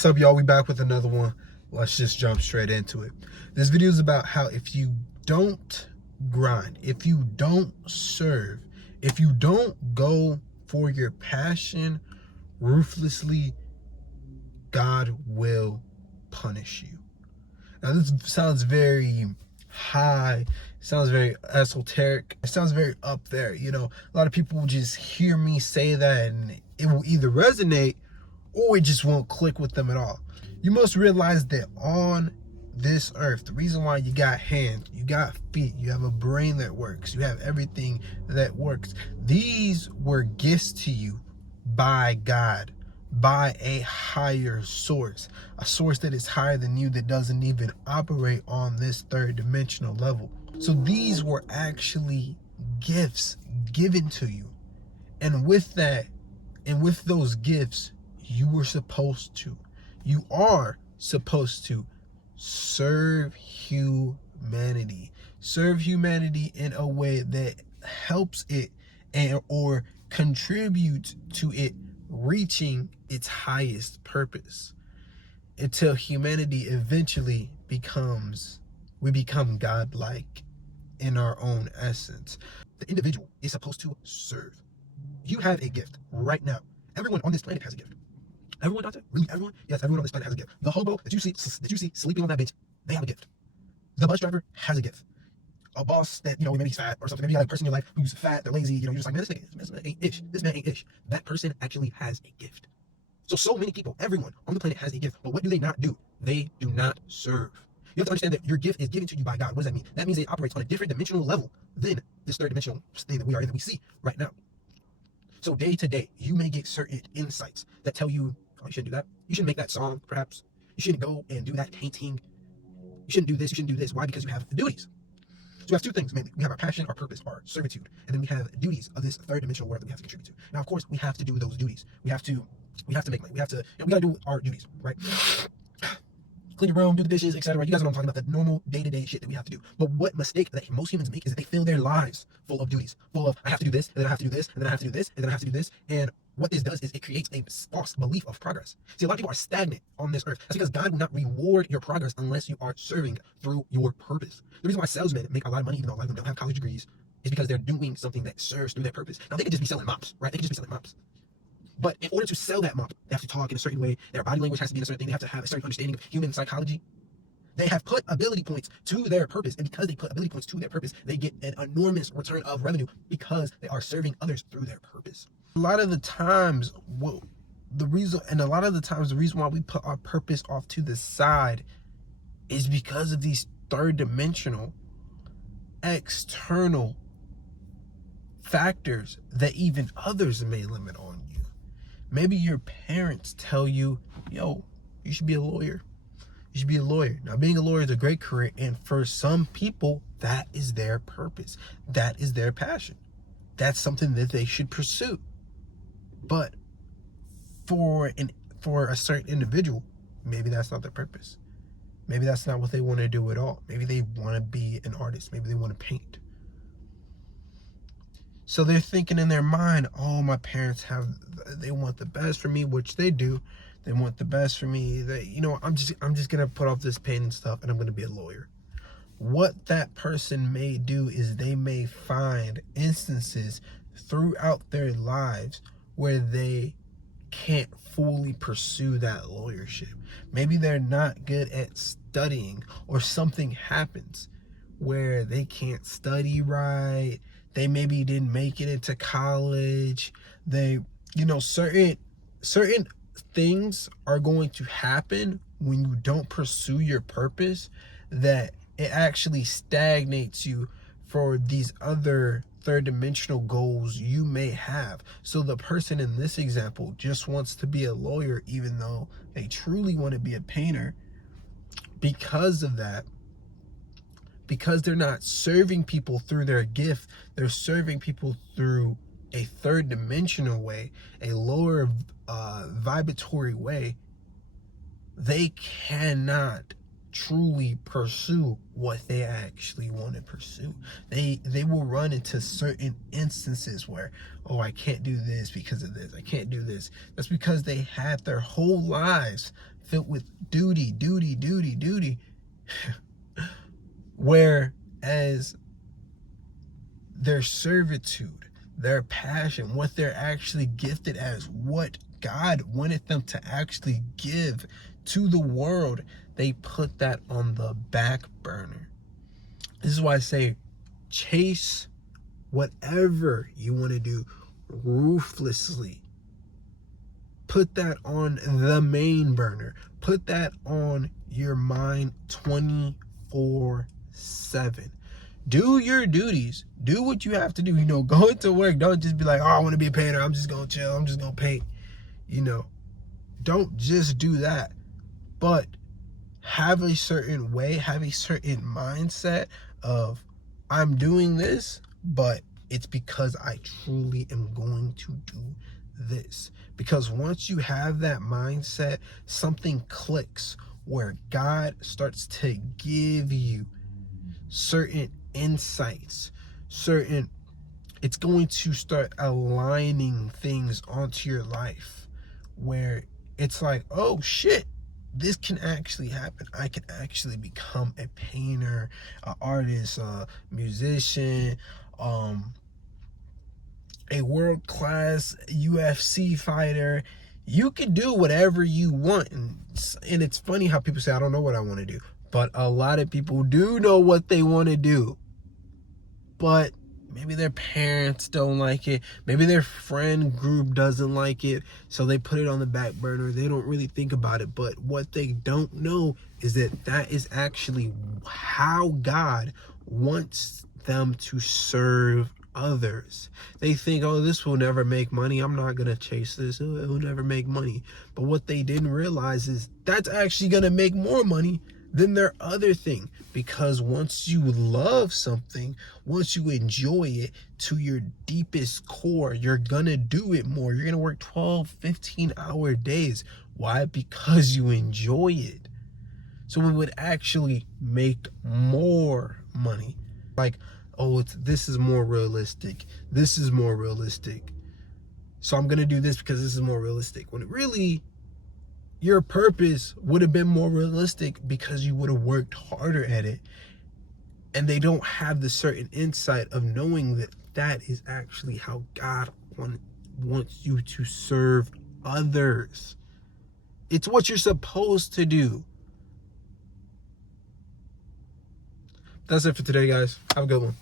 What's up, y'all? We back with another one. Let's just jump straight into it. This video is about how if you don't grind, if you don't serve, if you don't go for your passion ruthlessly, God will punish you. Now, this sounds very high, sounds very esoteric, it sounds very up there. You know, a lot of people will just hear me say that and it will either resonate or it just won't click with them at all. You must realize that on this earth, the reason why you got hands, you got feet, you have a brain that works, you have everything that works, these were gifts to you by God, by a higher source, a source that is higher than you, that doesn't even operate on this third dimensional level. So these were actually gifts given to you. And with that, and with those gifts, you are supposed to serve humanity. Serve humanity in a way that helps it and or contributes to it reaching its highest purpose, until humanity eventually we become godlike in our own essence. The individual is supposed to serve. You have a gift right now. Everyone on this planet has a gift. Everyone, Doctor? Really, everyone? Yes, everyone on this planet has a gift. The hobo that you see sleeping on that bench, they have a gift. The bus driver has a gift. A boss that, maybe he's fat or something. Maybe you have a person in your life who's fat, they're lazy, you're just like, man, this man ain't ish. This man ain't ish. That person actually has a gift. So many people, everyone on the planet has a gift. But what do they not do? They do not serve. You have to understand that your gift is given to you by God. What does that mean? That means it operates on a different dimensional level than this third dimensional thing that we are in, that we see right now. So day to day, you may get certain insights that tell you, oh, you shouldn't do that. You shouldn't make that song, perhaps. You shouldn't go and do that painting. You shouldn't do this. You shouldn't do this. Why? Because you have duties. So we have two things mainly. We have our passion, our purpose, our servitude. And then we have duties of this third dimensional world that we have to contribute to. Now, of course, we have to do those duties. We have to make money. We gotta do our duties, right? Clean your room, do the dishes, etc. You guys know what I'm talking about, the normal day-to-day shit that we have to do. But what mistake that most humans make is that they fill their lives full of duties, full of, I have to do this, and then I have to do this, and then I have to do this, and then I have to do this. And what this does is it creates a false belief of progress. See, a lot of people are stagnant on this earth. That's because God will not reward your progress unless you are serving through your purpose. The reason why salesmen make a lot of money, even though a lot of them don't have college degrees, is because they're doing something that serves through their purpose. Now, they could just be selling mops, right? They could just be selling mops. But in order to sell that mop, they have to talk in a certain way. Their body language has to be in a certain thing. They have to have a certain understanding of human psychology. They have put ability points to their purpose. And because they put ability points to their purpose, they get an enormous return of revenue because they are serving others through their purpose. A lot of the times, the reason why we put our purpose off to the side is because of these third dimensional, external factors that even others may limit on you. Maybe your parents tell you, yo, you should be a lawyer. You should be a lawyer. Now, being a lawyer is a great career, and for some people, that is their purpose. That is their passion. That's something that they should pursue. But for a certain individual, maybe that's not their purpose. Maybe that's not what they want to do at all. Maybe they want to be an artist. Maybe they want to paint. So they're thinking in their mind, oh, my parents they want the best for me, which they do. They want the best for me. I'm just gonna put off this pain and stuff, and I'm gonna be a lawyer. What that person may do is they may find instances throughout their lives where they can't fully pursue that lawyership. Maybe they're not good at studying, or something happens where they can't study right. They maybe didn't make it into college. Certain things are going to happen when you don't pursue your purpose, that it actually stagnates you for these other third dimensional goals you may have. So the person in this example just wants to be a lawyer, even though they truly want to be a painter. Because of that, because they're not serving people through their gift, they're serving people through a third dimensional way, a lower vibratory way, they cannot truly pursue what they actually want to pursue. They will run into certain instances where, oh, I can't do this because of this. I can't do this. That's because they had their whole lives filled with duty. Whereas their servitude, their passion, what they're actually gifted as, what God wanted them to actually give to the world, they put that on the back burner. This is why I say chase whatever you want to do ruthlessly. Put that on the main burner. Put that on your mind 24/7. Do your duties. Do what you have to do. Go into work. Don't just be like, oh, I want to be a painter. I'm just going to chill. I'm just going to paint. Don't just do that. But have a certain way, have a certain mindset of, I'm doing this, but it's because I truly am going to do this. Because once you have that mindset, something clicks where God starts to give you certain insights, it's going to start aligning things onto your life where it's like, oh shit, this can actually happen. I can actually become a painter, an artist, a musician, a world-class UFC fighter. You can do whatever you want. And it's funny how people say, I don't know what I want to do. But a lot of people do know what they want to do. But maybe their parents don't like it. Maybe their friend group doesn't like it. So they put it on the back burner. They don't really think about it. But what they don't know is that is actually how God wants them to serve others. They think, oh, this will never make money. I'm not going to chase this. It will never make money. But what they didn't realize is that's actually going to make more money than their other thing. Because once you love something, once you enjoy it to your deepest core, you're gonna do it more. You're gonna work 12-15 hour days. Why? Because you enjoy it. So we would actually make more money. Like, oh, this is more realistic. This is more realistic. So I'm gonna do this because this is more realistic. When it really, your purpose would have been more realistic because you would have worked harder at it. And they don't have the certain insight of knowing that that is actually how God wants you to serve others. It's what you're supposed to do. That's it for today, guys. Have a good one.